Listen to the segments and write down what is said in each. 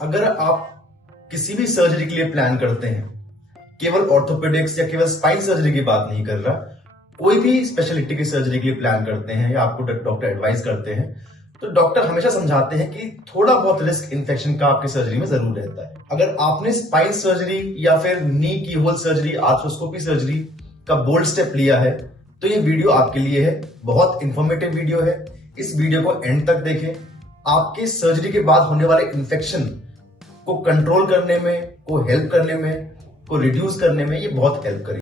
अगर आप किसी भी सर्जरी के लिए प्लान करते हैं, केवल ऑर्थोपेडिक्स या केवल स्पाइन सर्जरी की बात नहीं कर रहा, कोई भी स्पेशलिटी की सर्जरी के लिए प्लान करते हैं या आपको डॉक्टर एडवाइस करते हैं, तो डॉक्टर हमेशा समझाते हैं कि थोड़ा बहुत रिस्क इन्फेक्शन का आपकी सर्जरी में जरूर रहता है। अगर आपने स्पाइन सर्जरी या फिर नी की होल सर्जरी, आर्थ्रोस्कोपी सर्जरी का बोल्ड स्टेप लिया है, तो ये वीडियो आपके लिए है। बहुत इंफॉर्मेटिव वीडियो है। इस वीडियो को एंड तक देखें। आपके सर्जरी के बाद होने वाले इन्फेक्शन को कंट्रोल करने में, को हेल्प करने में, को रिड्यूस करने में ये बहुत हेल्प करेगी।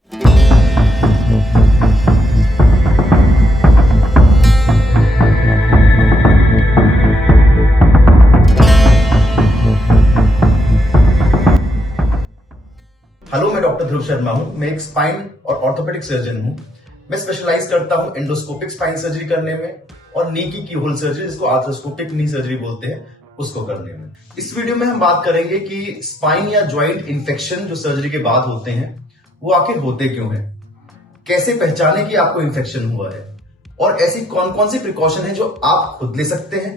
हेलो, मैं डॉक्टर ध्रुव शर्मा हूं। मैं एक स्पाइन और ऑर्थोपेडिक सर्जन हूं। मैं स्पेशलाइज करता हूं एंडोस्कोपिक स्पाइन सर्जरी करने में और नी की होल सर्जरी, जिसको आर्थ्रोस्कोपिक नी सर्जरी बोलते हैं, उसको करने में। इस वीडियो में हम बात करेंगे कि स्पाइन या जॉइंट इन्फेक्शन जो सर्जरी के बाद होते हैं, वो आखिर होते क्यों हैं, कैसे पहचाने कि आपको इन्फेक्शन हुआ है, और ऐसी कौन कौन सी प्रिकॉशन है जो आप खुद ले सकते हैं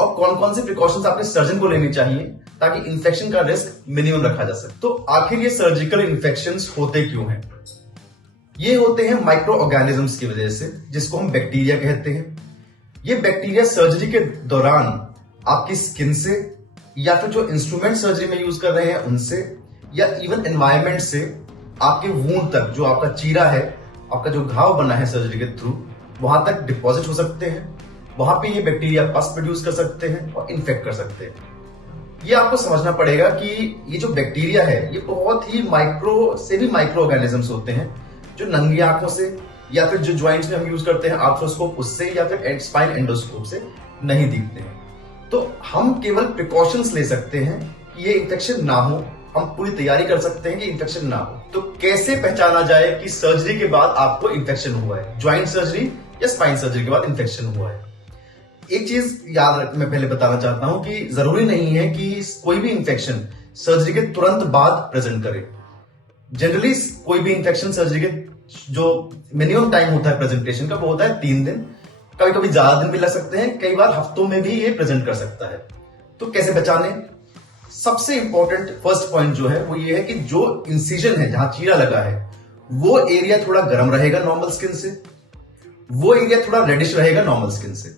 और कौन कौन सी प्रिकॉशंस आपके सर्जन को लेनी चाहिए ताकि इन्फेक्शन का रिस्क मिनिमम रखा जा सके। तो आखिर ये सर्जिकल इन्फेक्शंस होते क्यों हैं? ये होते हैं माइक्रो ऑर्गेनिजम्स की वजह से, जिसको हम बैक्टीरिया कहते हैं। ये बैक्टीरिया सर्जरी के दौरान आपकी स्किन से या फिर जो इंस्ट्रूमेंट सर्जरी में यूज कर रहे हैं उनसे, या इवन एनवायरमेंट से आपके वूंड तक, जो आपका चीरा है, आपका जो घाव बना है सर्जरी के थ्रू, वहां तक डिपॉजिट हो सकते हैं। वहां पे ये बैक्टीरिया पस प्रोड्यूस कर सकते हैं और इन्फेक्ट कर सकते हैं। ये आपको समझना पड़ेगा कि ये जो बैक्टीरिया है, ये बहुत ही माइक्रो से भी माइक्रो ऑर्गेनिजम्स होते हैं, जो नंगी आंखों से या फिर जो ज्वाइंट्स में हम यूज करते हैं आर्थ्रोस्कोप, उससे या फिर स्पाइन एंडोस्कोप से नहीं दिखते हैं। तो हम केवल प्रिकॉशंस ले सकते हैं कि ये इन्फेक्शन ना हो। हम पूरी तैयारी कर सकते हैं कि इन्फेक्शन ना हो। तो कैसे पहचाना जाए कि सर्जरी के बाद आपको इन्फेक्शन हुआ है, ज्वाइंट सर्जरी या स्पाइन सर्जरी के बाद इन्फेक्शन हुआ है? एक चीज मैं पहले बताना चाहता हूं कि जरूरी नहीं है कि कोई भी इन्फेक्शन सर्जरी के तुरंत बाद प्रेजेंट करे। जनरली कोई भी इन्फेक्शन सर्जरी के जो मिनिमम टाइम होता है प्रेजेंटेशन का, वो होता है 3 दिन। कभी कभी ज्यादा दिन भी लग सकते हैं, कई बार हफ्तों में भी ये प्रेजेंट कर सकता है। तो कैसे बचाने? सबसे इंपॉर्टेंट फर्स्ट पॉइंट जो है वो ये है कि जो इंसिजन है, जहां चीरा लगा है, वो एरिया थोड़ा गर्म रहेगा नॉर्मल स्किन से, वो एरिया थोड़ा रेडिश रहेगा नॉर्मल स्किन से।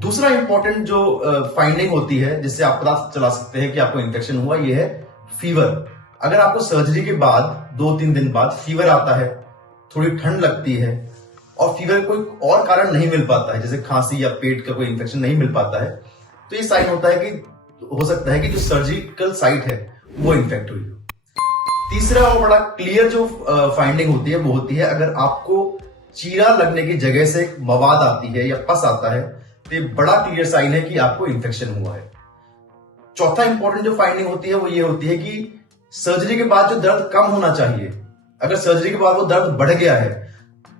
दूसरा इंपॉर्टेंट जो फाइंडिंग होती है, जिससे आप पता चला सकते हैं कि आपको इन्फेक्शन हुआ, ये है फीवर। अगर आपको सर्जरी के बाद 2-3 दिन बाद फीवर आता है, थोड़ी ठंड लगती है और फीवर कोई और कारण नहीं मिल पाता है, जैसे खांसी या पेट का कोई इन्फेक्शन नहीं मिल पाता है, तो ये साइन होता है कि हो सकता है कि जो सर्जिकल साइट है वो इन्फेक्ट हुई हो। तीसरा और बड़ा क्लियर जो फाइंडिंग होती है वो होती है अगर आपको चीरा लगने की जगह से एक मवाद आती है या पस आता है, तो ये बड़ा क्लियर साइन है कि आपको इन्फेक्शन हुआ है। चौथा इंपॉर्टेंट जो फाइंडिंग होती है वो ये होती है कि सर्जरी के बाद जो दर्द कम होना चाहिए, अगर सर्जरी के बाद वो दर्द बढ़ गया है,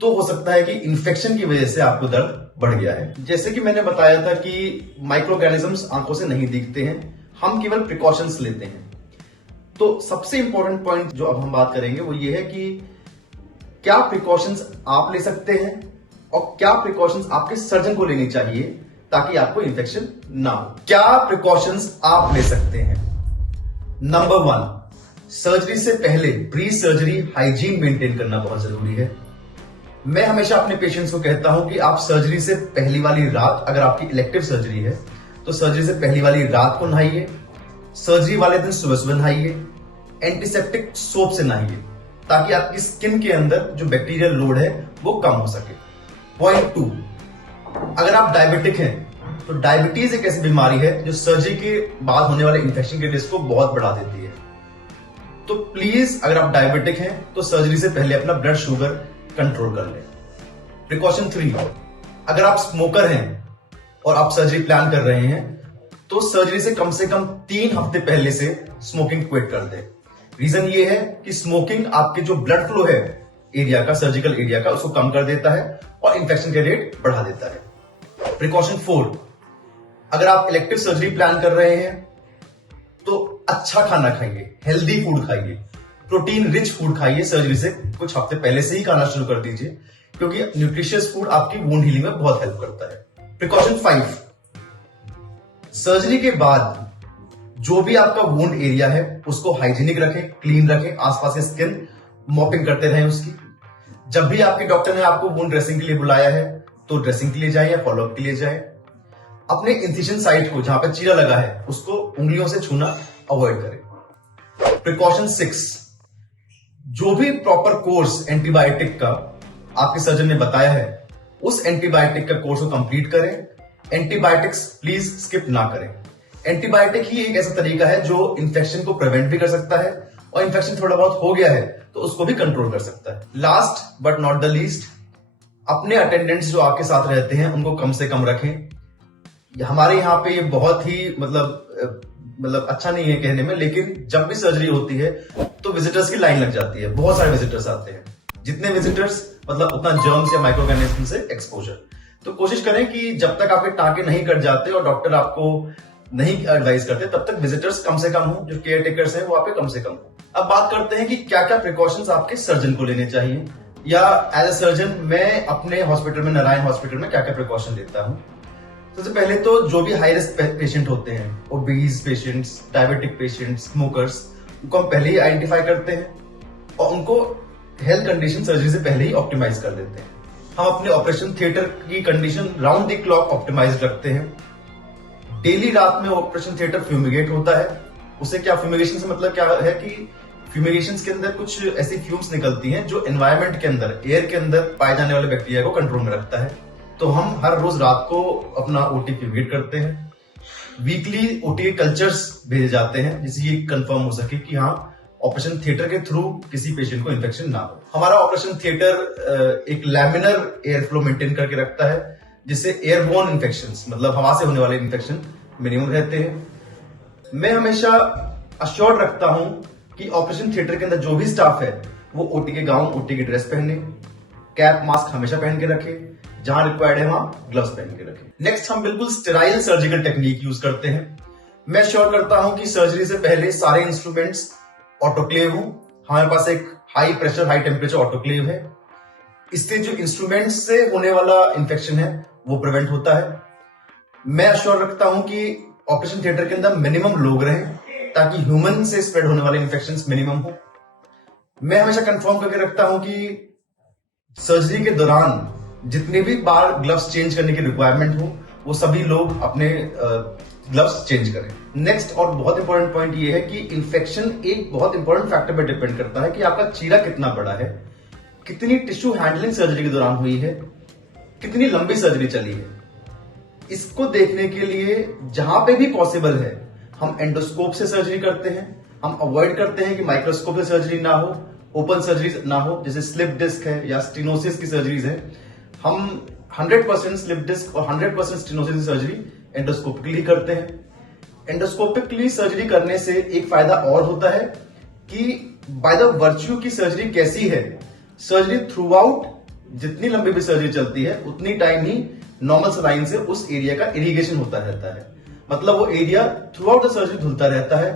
तो हो सकता है कि इन्फेक्शन की वजह से आपको दर्द बढ़ गया है। जैसे कि मैंने बताया था कि माइक्रो ऑर्गेनिजम्स आंखों से नहीं दिखते हैं, हम केवल प्रिकॉशंस लेते हैं। तो सबसे इंपॉर्टेंट पॉइंट जो अब हम बात करेंगे वो ये है कि क्या प्रिकॉशंस आप ले सकते हैं और क्या प्रिकॉशंस आपके सर्जन को लेनी चाहिए ताकि आपको इन्फेक्शन ना हो। क्या प्रिकॉशंस आप ले सकते हैं? नंबर 1, सर्जरी से पहले प्री सर्जरी हाइजीन मेंटेन करना बहुत जरूरी है। मैं हमेशा अपने पेशेंट्स को कहता हूं कि आप सर्जरी से पहली वाली रात, अगर आपकी इलेक्टिव सर्जरी है तो सर्जरी से पहली वाली रात को नहाइए, सर्जरी वाले दिन सुबह सुबह नहाइए, एंटीसेप्टिक सोप से नहाइए, ताकि आपकी स्किन के अंदर जो बैक्टीरियल लोड है वो कम हो सके। पॉइंट 2, अगर आप डायबिटिक हैं तो डायबिटीज एक ऐसी बीमारी है जो सर्जरी के बाद होने वाले इन्फेक्शन के रिस्क को बहुत बढ़ा देती है। तो प्लीज, अगर आप डायबिटिक हैं तो सर्जरी से पहले अपना ब्लड शुगर कंट्रोल कर लें। प्रिकॉशन 3, अगर आप स्मोकर हैं और आप सर्जरी प्लान कर रहे हैं तो सर्जरी से कम 3 हफ्ते पहले से स्मोकिंग क्विट कर दें। रीजन ये है कि स्मोकिंग आपके जो ब्लड फ्लो है एरिया का, सर्जिकल एरिया का, उसको कम कर देता है और इन्फेक्शन के रेट बढ़ा देता है। प्रिकॉशन 4, अगर आप इलेक्टिव सर्जरी प्लान कर रहे हैं तो अच्छा खाना खाइए, हेल्दी फूड खाइए, प्रोटीन रिच फूड खाइए। सर्जरी से कुछ हफ्ते पहले से ही खाना शुरू कर दीजिए, क्योंकि न्यूट्रिशियस फूड आपकी वुंड हीलिंग में बहुत हेल्प करता है। प्रिकॉशन 5, सर्जरी के बाद जो भी आपका वुंड एरिया है उसको हाइजीनिक रखें, क्लीन रखें, आसपास की स्किन मॉपिंग करते रहें उसकी। जब भी आपके डॉक्टर ने आपको वुंड ड्रेसिंग के लिए बुलाया है तो ड्रेसिंग के लिए जाए या फॉलोअप के लिए जाए। अपने इंसिजन साइट को जहां पे चीरा लगा है उसको उंगलियों से छूना अवॉइड करें। प्रिकॉशन 6, जो भी प्रॉपर कोर्स एंटीबायोटिक का आपके सर्जन ने बताया है उस एंटीबायोटिक का कोर्स को कंप्लीट करें। एंटीबायोटिक्स प्लीज स्किप ना करें। एंटीबायोटिक ही एक ऐसा तरीका है जो इन्फेक्शन को प्रिवेंट भी कर सकता है और इन्फेक्शन थोड़ा बहुत हो गया है तो उसको भी कंट्रोल कर सकता है। Last but not the least, अपने अटेंडेंट्स जो आपके साथ रहते हैं उनको कम से कम रखें। हमारे यहाँ पे ये बहुत ही मतलब अच्छा नहीं है कहने में, लेकिन जब भी सर्जरी होती है तो विजिटर्स की लाइन लग जाती है, बहुत सारे विजिटर्स आते हैं। जितने विजिटर्स मतलब उतना जर्म्स या माइक्रोऑर्गेनिज्म से एक्सपोजर। तो कोशिश करें कि जब तक आपके टांके नहीं कट जाते और डॉक्टर आपको नहीं एडवाइस करते तब तक विजिटर्स कम से कम हो, जो केयर टेकर्स हैं वो आप पे कम से कम हो। अब बात करते हैं कि क्या क्या प्रिकॉशंस आपके सर्जन को लेने चाहिए, या एज ए सर्जन मैं अपने हॉस्पिटल में, नारायण हॉस्पिटल में क्या क्या प्रिकॉशन लेता हूँ। सबसे पहले तो जो भी हाई रिस्क पेशेंट होते हैं, obese patients, diabetic patients, smokers, उनको हम पहले ही आइडेंटिफाई करते हैं और उनको हेल्थ कंडीशन सर्जरी से पहले ही ऑप्टिमाइज कर देते हैं। हम अपने ऑपरेशन थिएटर की condition round the clock optimise रखते हैं। डेली रात में ऑपरेशन थिएटर फ्यूमिगेट होता है। उसे क्या, फ्यूमिगेशन से मतलब क्या है कि फ्यूमिगेशन के अंदर कुछ ऐसी फ्यूम्स निकलती हैं जो एनवायरमेंट के अंदर, एयर के अंदर पाए जाने वाले बैक्टीरिया को कंट्रोल में रखता है। तो हम हर रोज रात को अपना ओटी फ्यूमिगेट करते हैं। वीकली ओटी के कल्चर्स भेजे जाते हैं जिससे ये कंफर्म हो सके कि हाँ ऑपरेशन थिएटर के थ्रू किसी पेशेंट को इन्फेक्शन ना हो। हमारा ऑपरेशन थिएटर एक लैमिनर एयर फ्लो मेंटेन करके रखता है जिससे एयरबोर्न इन्फेक्शंस, मतलब हवा से होने वाले इन्फेक्शन मिनिमम रहते हैं। मैं हमेशा अश्योर्ड रखता हूं कि ऑपरेशन थिएटर के अंदर जो भी स्टाफ है वो ओटी के गाउन, ओटी की ड्रेस पहने, कैप मास्क हमेशा पहन के रखे, जहां रिक्वायर्ड है वहां ग्लव्स पहन के रखे। नेक्स्ट, हम बिल्कुल स्टेराइल सर्जिकल टेक्निक यूज करते हैं। मैं श्योर करता हूं कि सर्जरी से पहले सारे इंस्ट्रूमेंट्स ऑटोक्लेव हो। हमारे पास एक high pressure, high temperature autoclave है। इससे जो इंस्ट्रूमेंट से होने वाला इंफेक्शन है वो प्रिवेंट होता है। मैं अश्योर रखता हूं कि ऑपरेशन थिएटर के अंदर मिनिमम लोग रहें ताकि ह्यूमन से स्प्रेड होने वाले इंफेक्शंस मिनिमम हो। मैं हमेशा कंफर्म करके रखता हूं कि सर्जरी के दौरान जितने भी बार ग्लव्स चेंज करने की रिक्वायरमेंट हो वो सभी लोग अपने ग्लव्स चेंज करें। नेक्स्ट और बहुत इंपॉर्टेंट पॉइंट ये है कि इन्फेक्शन एक बहुत इंपॉर्टेंट फैक्टर पर डिपेंड करता है कि आपका चीरा कितना बड़ा है, कितनी टिश्यू हैंडलिंग सर्जरी के दौरान हुई है, कितनी लंबी सर्जरी चली है। इसको देखने के लिए जहां पे भी पॉसिबल है हम एंडोस्कोप से सर्जरी करते हैं। हम अवॉइड करते हैं कि माइक्रोस्कोप से सर्जरी ना हो, ओपन सर्जरी ना हो, जैसे स्लिप डिस्क है या स्टेनोसिस की सर्जरीज है। हम 100% स्लिप डिस्क और 100% स्टेनोसिस की सर्जरी एंडोस्कोपिकली करते हैं। एंडोस्कोपिकली सर्जरी करने से एक फायदा और होता है कि बाय द वर्च्यू की सर्जरी कैसी है, सर्जरी थ्रू आउट जितनी लंबी भी सर्जरी चलती है उतनी टाइम ही नॉर्मल सलाइन से उस एरिया का इरिगेशन होता रहता है। मतलब वो area throughout the surgery धुलता रहता है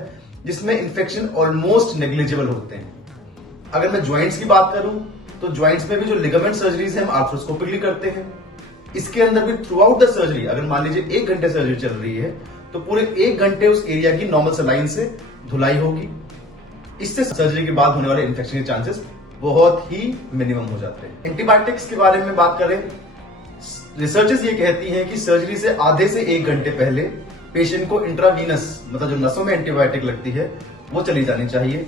जिसमें इंफेक्शन ऑलमोस्ट नेग्लिजिबल होते हैं। अगर मैं ज्वाइंट्स की बात करूं तो ज्वाइंट्स में भी जो लिगामेंट सर्जरीज है हम आर्थ्रोस्कोपिकली करते हैं। इसके अंदर भी थ्रू आउट द सर्जरी, अगर मान लीजिए 1 घंटे सर्जरी चल रही है तो पूरे 1 घंटे उस एरिया की नॉर्मल सलाइन से धुलाई होगी। इससे सर्जरी के बाद होने वाले इन्फेक्शन के चांसेस बहुत ही मिनिमम हो जाते हैं। एंटीबायोटिक्स के बारे में बात करें, रिसर्चेस ये कहती हैं कि सर्जरी से आधे से 1 घंटे पहले पेशेंट को इंट्रावीनस, मतलब जो नसों में एंटीबायोटिक लगती है वो चली जानी चाहिए।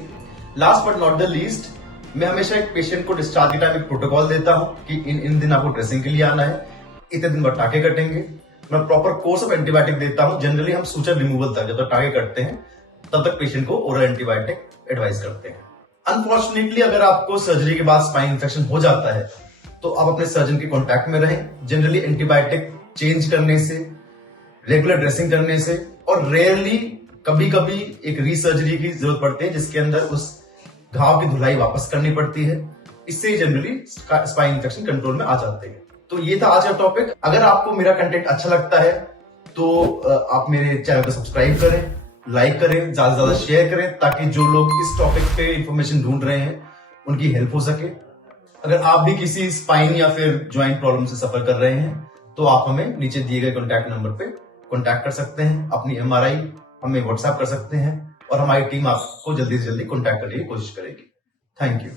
Last but not the least, मैं हमेशा एक पेशेंट को डिस्चार्ज के टाइम एक प्रोटोकॉल देता हूं कि इन दिन आपको ड्रेसिंग के लिए आना है, इतने दिन बाद टाके कटेंगे। मैं प्रॉपर कोर्स ऑफ एंटीबायोटिक देता हूं। जनरली हम सूचर रिमूवल तक, जब तक टाके कटते हैं तब तक पेशेंट को ओरल एंटीबायोटिक एडवाइस करते हैं। अनफॉर्चुनेटली अगर आपको सर्जरी के बाद स्पाइन इन्फेक्शन हो जाता है तो आप अपने सर्जन के कांटेक्ट में रहें। जनरली एंटीबायोटिक चेंज करने से, रेगुलर ड्रेसिंग करने से और रेयरली कभी कभी एक रीसर्जरी की जरूरत पड़ती है जिसके अंदर उस घाव की धुलाई वापस करनी पड़ती है। इससे जनरली स्पाइन इन्फेक्शन कंट्रोल में आ जाते हैं। तो ये था आज का टॉपिक। अगर आपको मेरा कंटेंट अच्छा लगता है तो आप मेरे चैनल को सब्सक्राइब करें, लाइक करें, ज्यादा से ज्यादा शेयर करें ताकि जो लोग इस टॉपिक पे इंफॉर्मेशन ढूंढ रहे हैं उनकी हेल्प हो सके। अगर आप भी किसी स्पाइन या फिर ज्वाइंट प्रॉब्लम से सफर कर रहे हैं तो आप हमें नीचे दिए गए कॉन्टैक्ट नंबर पे कॉन्टैक्ट कर सकते हैं। अपनी MRI हमें व्हाट्सएप कर सकते हैं और हमारी टीम आपको जल्दी से जल्दी कॉन्टैक्ट करने की कोशिश करेगी। Thank you.